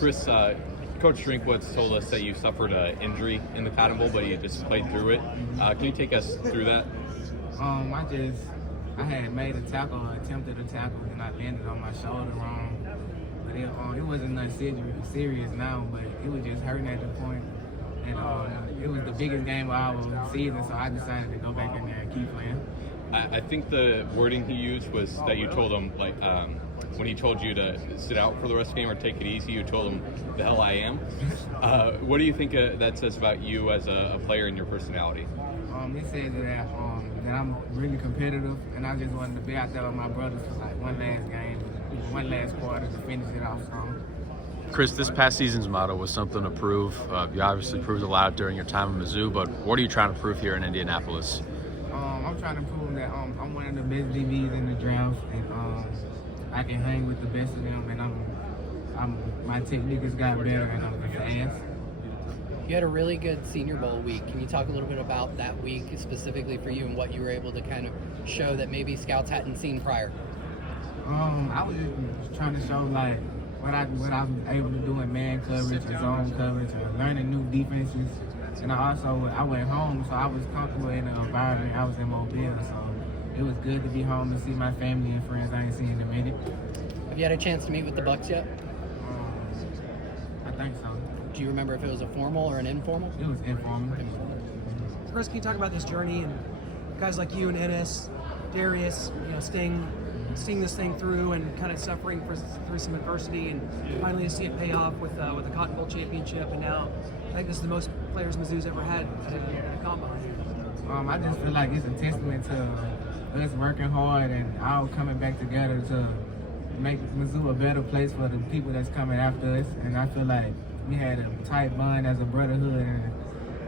Kris, Coach Drinkwitz told us that you suffered an injury in the Cotton Bowl, but you just played through it. Can you take us through that? I had made a tackle, or attempted a tackle, and I landed on my shoulder wrong. But it wasn't nothing serious now, but it was just hurting at the point. And it was the biggest game of our season, so I decided to go back in there and keep playing. I think the wording he used was that you told him, when he told you to sit out for the rest of the game or take it easy, you told him, the hell I am. What do you think that says about you as a player and your personality? It says that I'm really competitive, and I just wanted to be out there with my brothers for like one last game, one last quarter to finish it off strong. Kris, this past season's motto was something to prove. You obviously proved a lot during your time in Mizzou, but what are you trying to prove here in Indianapolis? I'm trying to prove that I'm one of the best DBs in the draft, and I can hang with the best of them, and my technique has got better, and I'm fast. You had a really good Senior Bowl week. Can you talk a little bit about that week specifically for you and what you were able to kind of show that maybe scouts hadn't seen prior? I was just trying to show like what I'm able to do in man coverage and zone coverage and learning new defenses. And I went home, so I was comfortable in the environment. I was in Mobile, so it was good to be home to see my family and friends I ain't seen in a minute. Have you had a chance to meet with the Bucks yet? I think so. Do you remember if it was a formal or an informal? It was informal. Kris, can you talk about this journey and guys like you and Ennis, Darius, seeing this thing through and kind of suffering through some adversity, and finally to see it pay off with the Cotton Bowl championship, and now I think this is the most players Mizzou's ever had at a combine. I just feel like it's a testament to us working hard and all coming back together to make Mizzou a better place for the people that's coming after us. And I feel like we had a tight bond as a brotherhood, and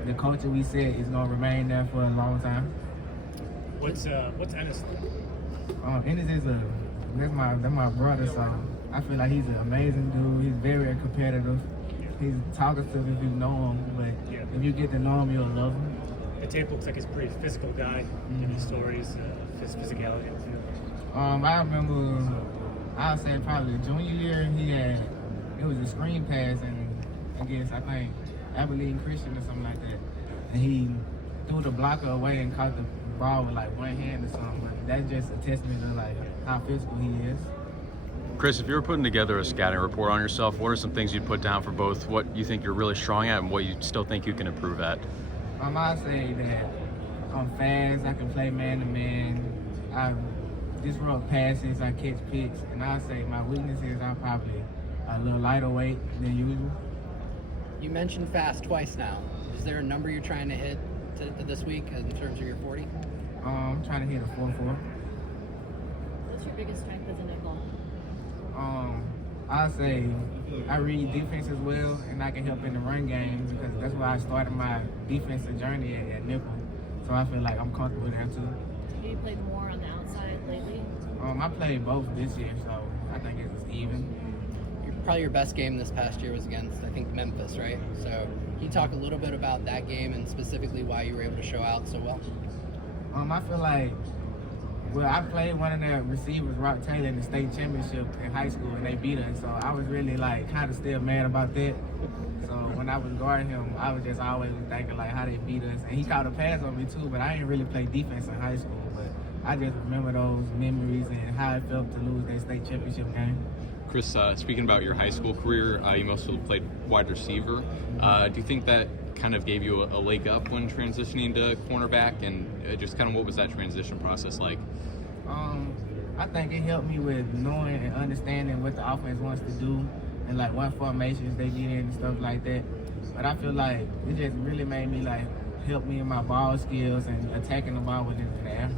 the culture we set is gonna remain there for a long time. What's Ennis? Ennis is that's my brother, so I feel like he's an amazing dude. He's very competitive. He's talkative if you know him, but if you get to know him, you'll love him. The tape looks like he's a pretty physical guy. In his stories, his physicality. I remember, I'll say probably the junior year, it was a screen pass, and against I think Abilene Christian or something like that, and he threw the blocker away and caught the ball with like one hand or something. But that's just a testament to like how physical he is. Kris, if you were putting together a scouting report on yourself, what are some things you'd put down for both what you think you're really strong at and what you still think you can improve at? I'd say that I'm fast, I can play man-to-man, I disrupt passes, I catch picks, and I'd say my weakness is I'm probably a little lighter weight than usual. You mentioned fast twice now. Is there a number you're trying to hit to this week in terms of your 40? I'm trying to hit a 4.4. What's your biggest strength as a nickel? I'd say I read defenses well, and I can help in the run game because that's why I started my defensive journey at nickel. So I feel like I'm comfortable there too. Have you played more on the outside lately? I played both this year, so I think it's even. Probably your best game this past year was against, I think, Memphis, right? So can you talk a little bit about that game and specifically why you were able to show out so well? I feel like, I played one of their receivers, Rock Taylor, in the state championship in high school, and they beat us. So I was really kind of still mad about that. So when I was guarding him, I was just always thinking how they beat us. And he caught a pass on me too, but I didn't really play defense in high school. But I just remember those memories and how it felt to lose that state championship game. Kris, speaking about your high school career, you mostly played wide receiver. Do you think that kind of gave you a leg up when transitioning to cornerback, and just kind of what was that transition process like? I think it helped me with knowing and understanding what the offense wants to do and what formations they get in and stuff like that. But I feel like it just really made me help me in my ball skills and attacking the ball within the air.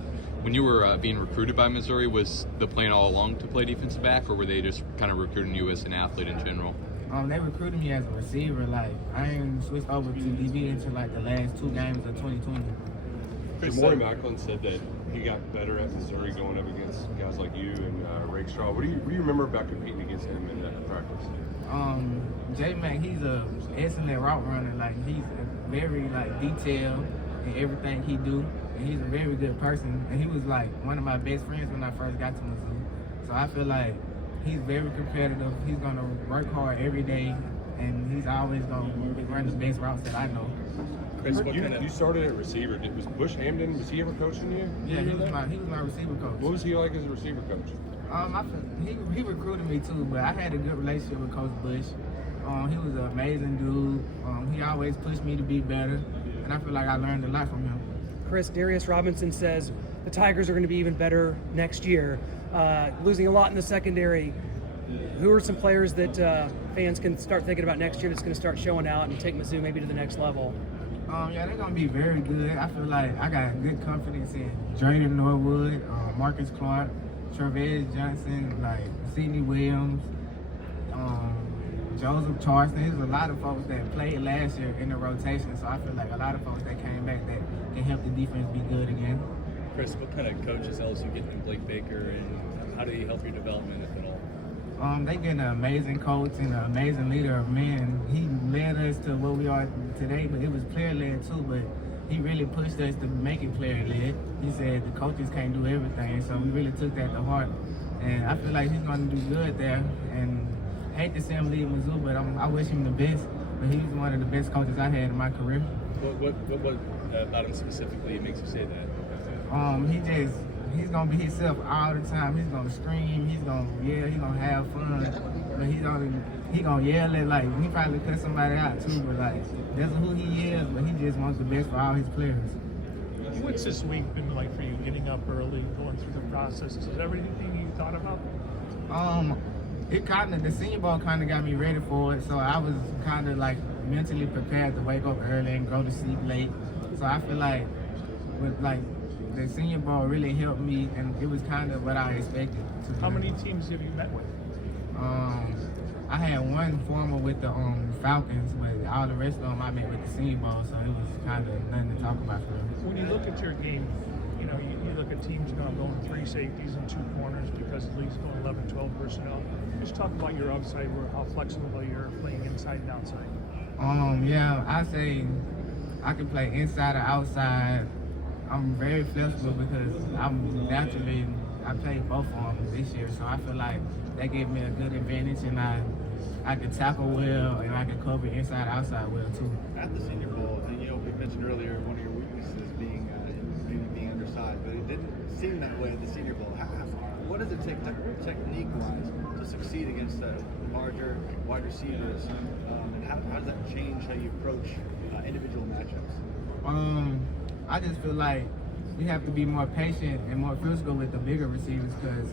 When you were being recruited by Missouri, was the plan all along to play defensive back, or were they just kind of recruiting you as an athlete in general? They recruited me as a receiver. I ain't switched over to DB until the last 2 games of 2020. Jamori Macklin said that he got better at Missouri going up against guys like you and Rakestraw. What do you remember about competing against him in that practice? J-Mac, he's a excellent route runner. He's very detailed in everything he do, and he's a very good person. And he was one of my best friends when I first got to Mizzou. So I feel like he's very competitive. He's gonna work hard every day, and he's always gonna run the best routes that I know. Chris, what You started at receiver. Was Bush Hamden, was he ever coaching you? Yeah, he was my receiver coach. What was he like as a receiver coach? He recruited me too, but I had a good relationship with Coach Bush. He was an amazing dude. He always pushed me to be better, and I feel like I learned a lot from him. Chris, Darius Robinson says the Tigers are going to be even better next year. Losing a lot in the secondary. Who are some players that fans can start thinking about next year that's going to start showing out and take Mizzou maybe to the next level? Yeah, they're gonna be very good. I feel like I got good confidence in Draine Norwood, Marcus Clark, Travis Johnson, like Sidney Williams, Joseph Charleston. There's a lot of folks that played last year in the rotation, so I feel like a lot of folks that came back that can help the defense be good again. Chris, what kind of coach is LSU getting in Blake Baker, and how did he help your development, if at all? They get an amazing coach and an amazing leader of men. He led us to what we are today, but it was player-led too, but he really pushed us to make it player-led. He said the coaches can't do everything, so we really took that to heart. And I feel like he's going to do good there. And I hate to see him leave Mizzou, but I wish him the best. But he's one of the best coaches I had in my career. What about him specifically makes you say that? He's gonna be himself all the time. He's gonna scream. He's gonna yell. He's gonna have fun. But he gonna yell at, like, he probably cut somebody out too. But like, that's who he is. But he just wants the best for all his players. What's this week been like for you? Getting up early, going through the process. Is there everything you thought about? The Senior Bowl kind of got me ready for it. So I was kind of like mentally prepared to wake up early and go to sleep late. So I feel like with like the Senior Bowl really helped me, and it was kind of what I expected. How many teams have you met with? I had one formal with the Falcons, but all the rest of them I met with the Senior Bowl, so it was kind of nothing to talk about for them. When you look at your game, you know, you look at teams now going 3 safeties and 2 corners because the league's going 11, 12 personnel. Just talk about your outside work, how flexible you're playing inside and outside. Yeah, I say I can play inside or outside. I'm very flexible because I played both of them this year, so I feel like that gave me a good advantage, and I could tackle well, and I could cover inside outside well too. At the Senior Bowl, and you mentioned earlier one of your weaknesses being maybe being undersized, but it didn't seem that way at the Senior Bowl. What does it take technique-wise to succeed against larger wide receivers, and how does that change how you approach individual matchups? I just feel like we have to be more patient and more physical with the bigger receivers, because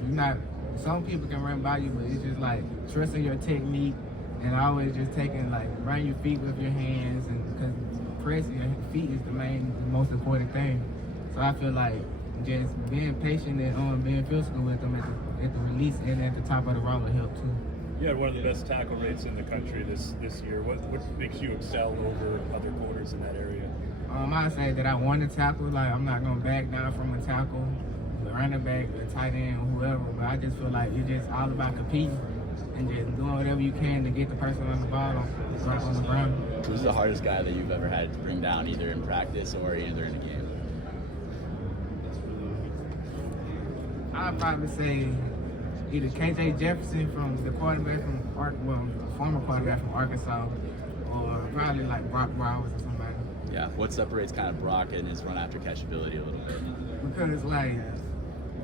some people can run by you, but it's just like trusting your technique and always just run your feet with your hands, and because pressing your feet is the most important thing. So I feel like just being patient and being physical with them at the release and at the top of the route will help too. You had one of the best tackle rates in the country this year. What makes you excel over other quarters in that area? I say that I want to tackle. Like, I'm not gonna back down from a tackle, the running back, the tight end, whoever. But I just feel like it's just all about competing and just doing whatever you can to get the person on the ball on the ground. Who's the hardest guy that you've ever had to bring down, either in practice or either in a game? I'd probably say either KJ Jefferson from the quarterback former quarterback from Arkansas, or probably like Brock Bowers or somebody. Yeah, what separates kind of Brock and his run after catch ability a little bit? Because like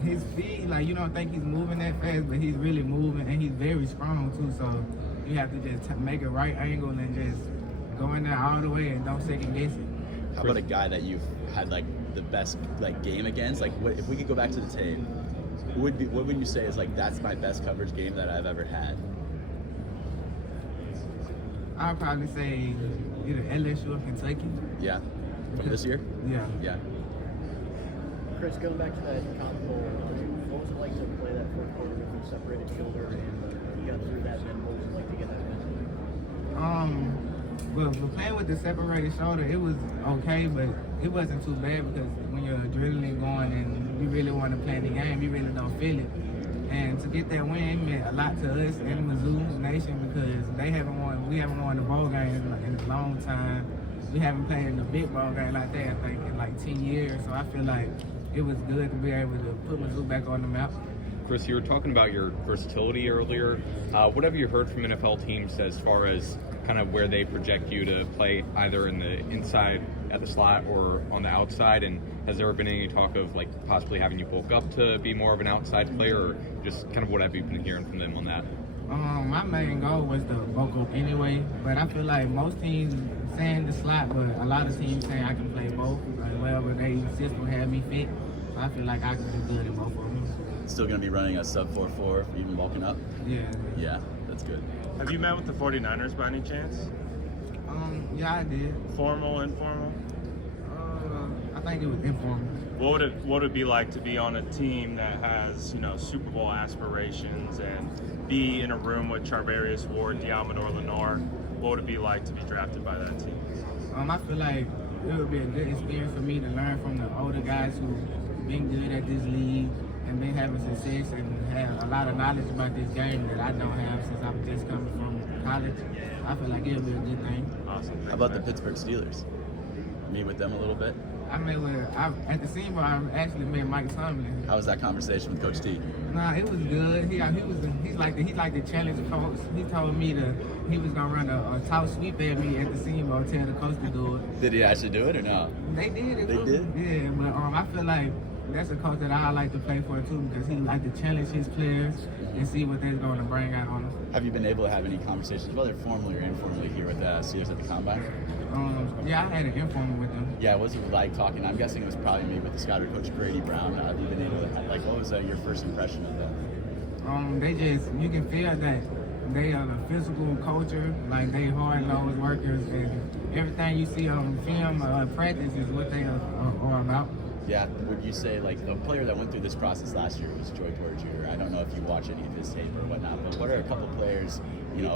his feet, like you don't think he's moving that fast, but he's really moving, and he's very strong too. So you have to just make a right angle and just go in there all the way and don't second guess it. How about a guy that you've had like the best like game against? Like, what if we could go back to the tape? What would you say is like that's my best coverage game that I've ever had? I'd probably say either LSU or Kentucky. Yeah. From this year? Yeah. Yeah. Chris, going back to that Cotton Bowl, what was it like to play that fourth quarter with a separated shoulder, and you got through that, and what was it like to get that win? Well, playing with the separated shoulder, it was okay, but it wasn't too bad because when your adrenaline going and you really want to play the game, you really don't feel it. And to get that win meant a lot to us in Mizzou Nation because we haven't won the bowl game in a long time. We haven't played in a big bowl game like that, I think, in like 10 years. So I feel like it was good to be able to put Mizzou back on the map. Kris, you were talking about your versatility earlier. What have you heard from NFL teams as far as kind of where they project you to play, either in the inside at the slot or on the outside? And has there ever been any talk of like possibly having you bulk up to be more of an outside player, or just kind of what have you been hearing from them on that? My main goal was to bulk up anyway, but I feel like most teams saying the slot, but a lot of teams saying I can play both. Like wherever they system have me fit, so I feel like I can do good in both of them. Still going to be running a sub 4.4, even bulking up? Yeah. Yeah, that's good. Have you met with the 49ers by any chance? Yeah, I did. Formal, informal? I think it was informal. What would it be like to be on a team that has, Super Bowl aspirations and be in a room with Charvarius Ward, Diamador Lenore? What would it be like to be drafted by that team? I feel like it would be a good experience for me to learn from the older guys who've been good at this league and been having success and have a lot of knowledge about this game that I don't have since I'm just coming from college. I feel like it would be a good thing. Awesome. How about the Pittsburgh Steelers? Meet with them a little bit? At the Senior Bowl, I actually met Mike Sumlin. How was that conversation with Coach T? Nah, it was good. He's like the challenge coach. He told me he was gonna run a toss sweep at me at the Senior Bowl, tell the coach to do it. Did he actually do it or no? They did. They did? Yeah, but I feel like that's a coach that I like to play for too, because he like to challenge his players and see what they're going to bring out on them. Have you been able to have any conversations, whether formally or informally, here with the Steelers at the Combine? Yeah, I had an informal with them. Yeah, what was it like talking? I'm guessing it was probably maybe with the scouter coach Brady Brown. Have you been able to, what was your first impression of them? You can feel that they are a physical culture, like they hard-nosed workers, and everything you see on film practice is what they are about. Yeah, would you say the player that went through this process last year was Joy Porter Jr.? I don't know if you watch any of his tape or whatnot, but what are a couple players,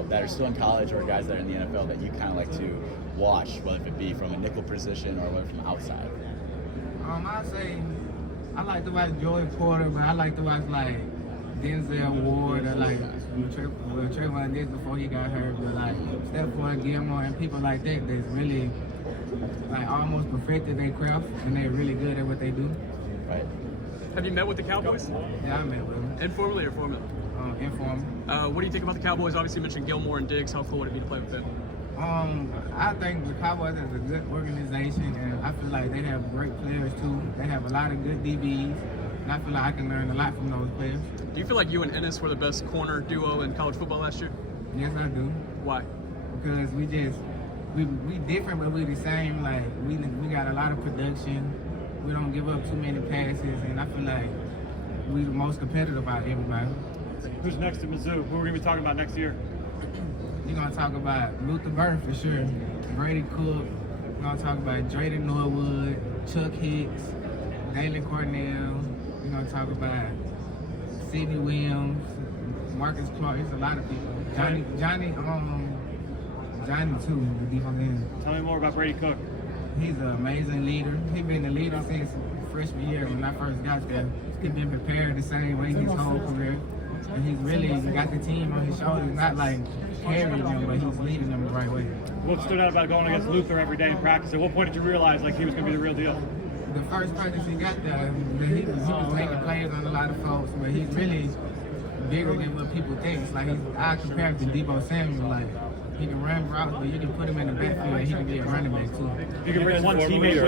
that are still in college or guys that are in the NFL that you kind of like to watch, whether it be from a nickel position or whether from outside? I'd say I like to watch Joy Porter, but I like to watch Denzel Ward or Trayvon Diggs before he got hurt, but Stephon Gilmore and people like that that's really almost perfected their craft and they're really good at what they do. Right. Have you met with the Cowboys? Yeah, I met with them. Informally or formally? Informal. What do you think about the Cowboys? Obviously you mentioned Gilmore and Diggs. How cool would it be to play with them? I think the Cowboys is a good organization, and I feel like they have great players too. They have a lot of good DBs, and I feel like I can learn a lot from those players. Do you feel like you and Ennis were the best corner duo in college football last year? Yes, I do. Why? Because we different, but we the same. We got a lot of production. We don't give up too many passes, and I feel like we the most competitive out of everybody. Who's next in Mizzou? Who are we going to be talking about next year? You're going to talk about Luther Burke for sure, Brady Cook. We're going to talk about Drayden Norwood, Chuck Hicks, Dalen Cornell. We're going to talk about Sidney Williams, Marcus Clark. It's a lot of people. Johnny too, the defensive end. Tell me more about Brady Cook. He's an amazing leader. He's been the leader since freshman year when I first got there. He's been prepared the same way his whole career. And he's really got the team on his shoulders, not carrying them, but he's leading them the right way. What stood out about going against Luther every day in practice? At what point did you realize he was going to be the real deal? The first practice he got there, he was making plays on a lot of folks, but he's really bigger than what people think. I compare him to Deebo Samuel. He can run routes, but you can put him in the backfield and he can be a running back too. You can bring one teammate